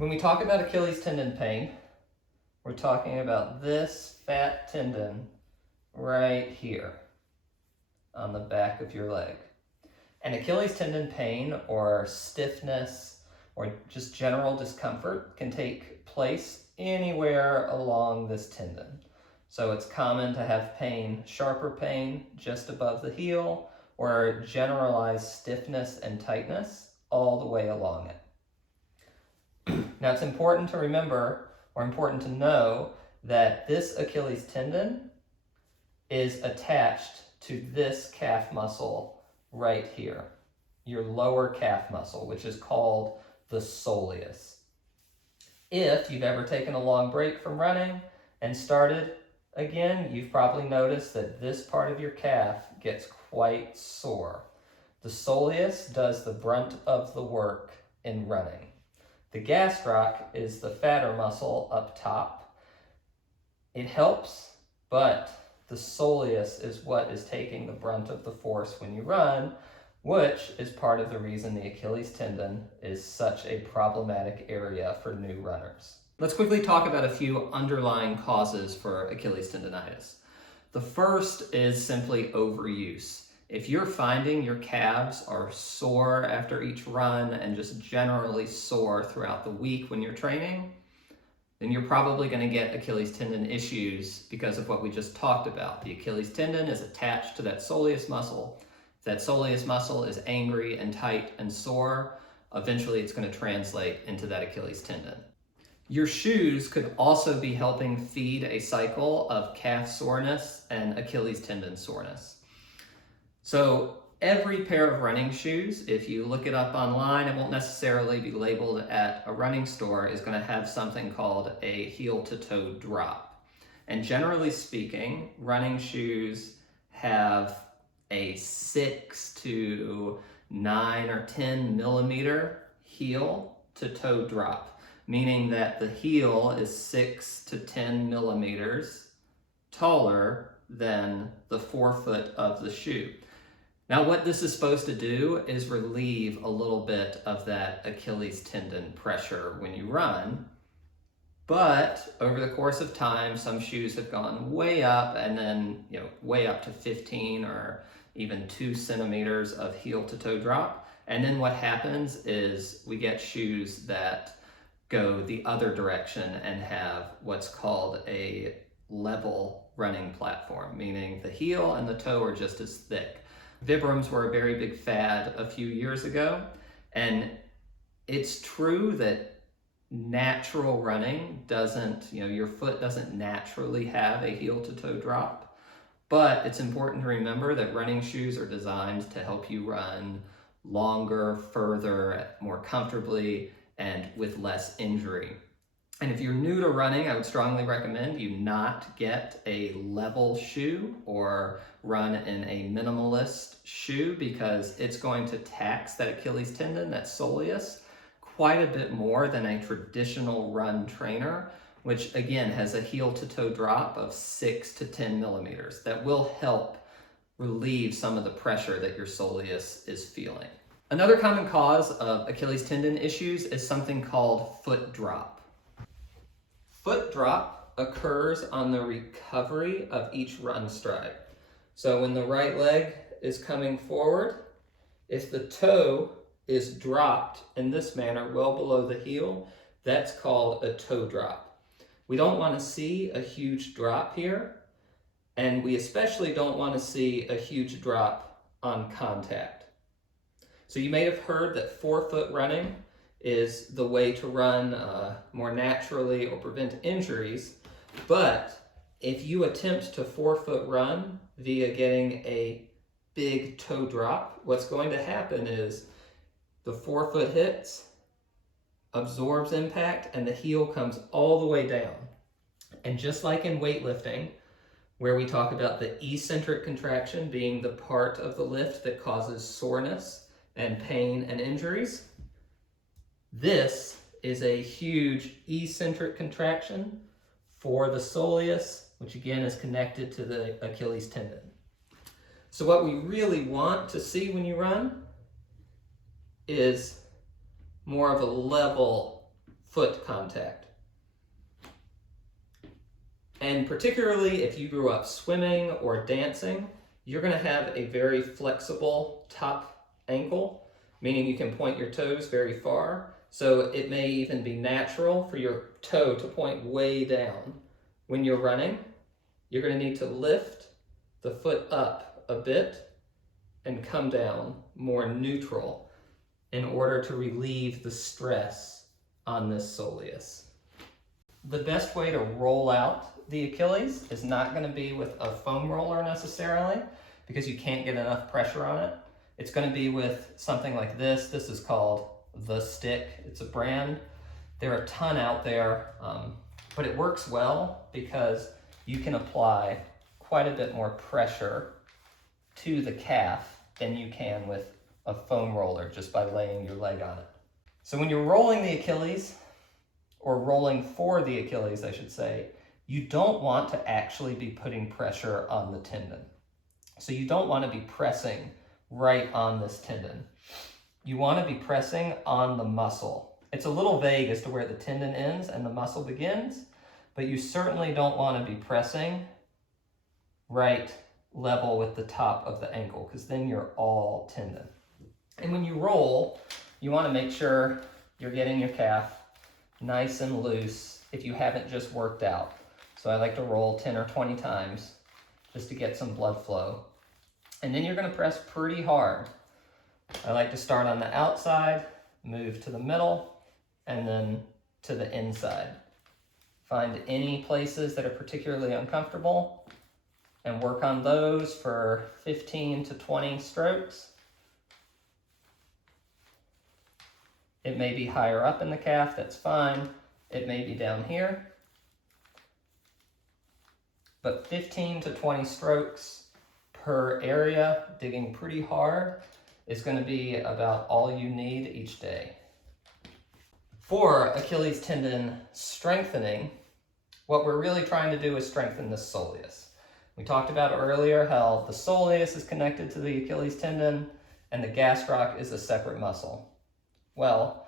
When we talk about Achilles tendon pain, we're talking about this fat tendon right here on the back of your leg. And Achilles tendon pain or stiffness or just general discomfort can take place anywhere along this tendon. So it's common to have pain, sharper pain just above the heel, or generalized stiffness and tightness all the way along it. Now it's important to remember, or important to know, that this Achilles tendon is attached to this calf muscle right here, your lower calf muscle, which is called the soleus. If you've ever taken a long break from running and started again, you've probably noticed that this part of your calf gets quite sore. The soleus does the brunt of the work in running. The gastroc is the fatter muscle up top. It helps, but the soleus is what is taking the brunt of the force when you run, which is part of the reason the Achilles tendon is such a problematic area for new runners. Let's quickly talk about a few underlying causes for Achilles tendonitis. The first is simply overuse. If you're finding your calves are sore after each run and just generally sore throughout the week when you're training, then you're probably going to get Achilles tendon issues because of what we just talked about. The Achilles tendon is attached to that soleus muscle. If that soleus muscle is angry and tight and sore, eventually it's going to translate into that Achilles tendon. Your shoes could also be helping feed a cycle of calf soreness and Achilles tendon soreness. So every pair of running shoes, if you look it up online, it won't necessarily be labeled at a running store, is going to have something called a heel to toe drop. And generally speaking, running shoes have a 6 to 9 or 10 millimeter heel to toe drop, meaning that the heel is 6 to 10 millimeters taller than the forefoot of the shoe. Now, what this is supposed to do is relieve a little bit of that Achilles tendon pressure when you run. But over the course of time, some shoes have gone way up and then, way up to 15 or even 2 centimeters of heel to toe drop. And then what happens is we get shoes that go the other direction and have what's called a level running platform, meaning the heel and the toe are just as thick. Vibrams were a very big fad a few years ago, and it's true that natural running doesn't, your foot doesn't naturally have a heel to toe drop, but it's important to remember that running shoes are designed to help you run longer, further, more comfortably, and with less injury. And if you're new to running, I would strongly recommend you not get a level shoe or run in a minimalist shoe, because it's going to tax that Achilles tendon, that soleus, quite a bit more than a traditional run trainer, which again has a heel to toe drop of 6 to 10 millimeters. That will help relieve some of the pressure that your soleus is feeling. Another common cause of Achilles tendon issues is something called foot drop. Foot drop occurs on the recovery of each run stride. So when the right leg is coming forward, if the toe is dropped in this manner, well below the heel, that's called a toe drop. We don't want to see a huge drop here, and we especially don't want to see a huge drop on contact. So you may have heard that forefoot running is the way to run more naturally or prevent injuries, but if you attempt to forefoot run via getting a big toe drop, what's going to happen is the forefoot hits, absorbs impact, and the heel comes all the way down. And just like in weightlifting, where we talk about the eccentric contraction being the part of the lift that causes soreness and pain and injuries, this is a huge eccentric contraction for the soleus, which again is connected to the Achilles tendon. So what we really want to see when you run is more of a level foot contact. And particularly if you grew up swimming or dancing, you're going to have a very flexible top ankle, meaning you can point your toes very far. So it may even be natural for your toe to point way down. When you're running, you're going to need to lift the foot up a bit and come down more neutral in order to relieve the stress on this soleus. The best way to roll out the Achilles is not going to be with a foam roller necessarily, because you can't get enough pressure on it. It's going to be with something like this. This is called The Stick. It's a brand. There are a ton out there, but it works well because you can apply quite a bit more pressure to the calf than you can with a foam roller just by laying your leg on it. So when you're rolling the Achilles, or rolling for the Achilles, I should say, you don't want to actually be putting pressure on the tendon. So you don't want to be pressing right on this tendon. You want to be pressing on the muscle. It's a little vague as to where the tendon ends and the muscle begins, but you certainly don't want to be pressing right level with the top of the ankle, because then you're all tendon. And when you roll, you want to make sure you're getting your calf nice and loose if you haven't just worked out. So I like to roll 10 or 20 times just to get some blood flow. And then you're going to press pretty hard. I like to start on the outside, move to the middle, and then to the inside. Find any places that are particularly uncomfortable and work on those for 15 to 20 strokes. It may be higher up in the calf, that's fine. It may be down here. But 15 to 20 strokes per area, digging pretty hard, is going to be about all you need each day. For Achilles tendon strengthening, what we're really trying to do is strengthen the soleus. We talked about earlier how the soleus is connected to the Achilles tendon and the gastroc is a separate muscle. Well,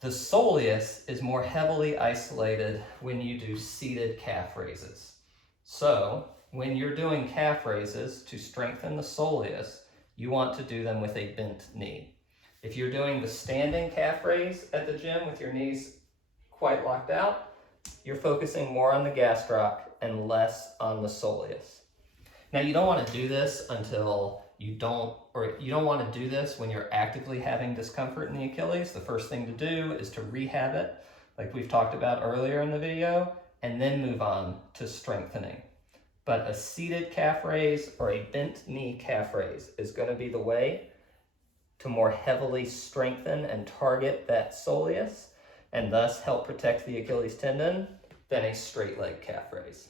the soleus is more heavily isolated when you do seated calf raises. So when you're doing calf raises to strengthen the soleus, you want to do them with a bent knee. If you're doing the standing calf raise at the gym with your knees quite locked out, you're focusing more on the gastroc and less on the soleus. Now you don't want to do this until you don't want to do this when you're actively having discomfort in the Achilles. The first thing to do is to rehab it, like we've talked about earlier in the video, and then move on to strengthening. But a seated calf raise or a bent knee calf raise is going to be the way to more heavily strengthen and target that soleus and thus help protect the Achilles tendon than a straight leg calf raise.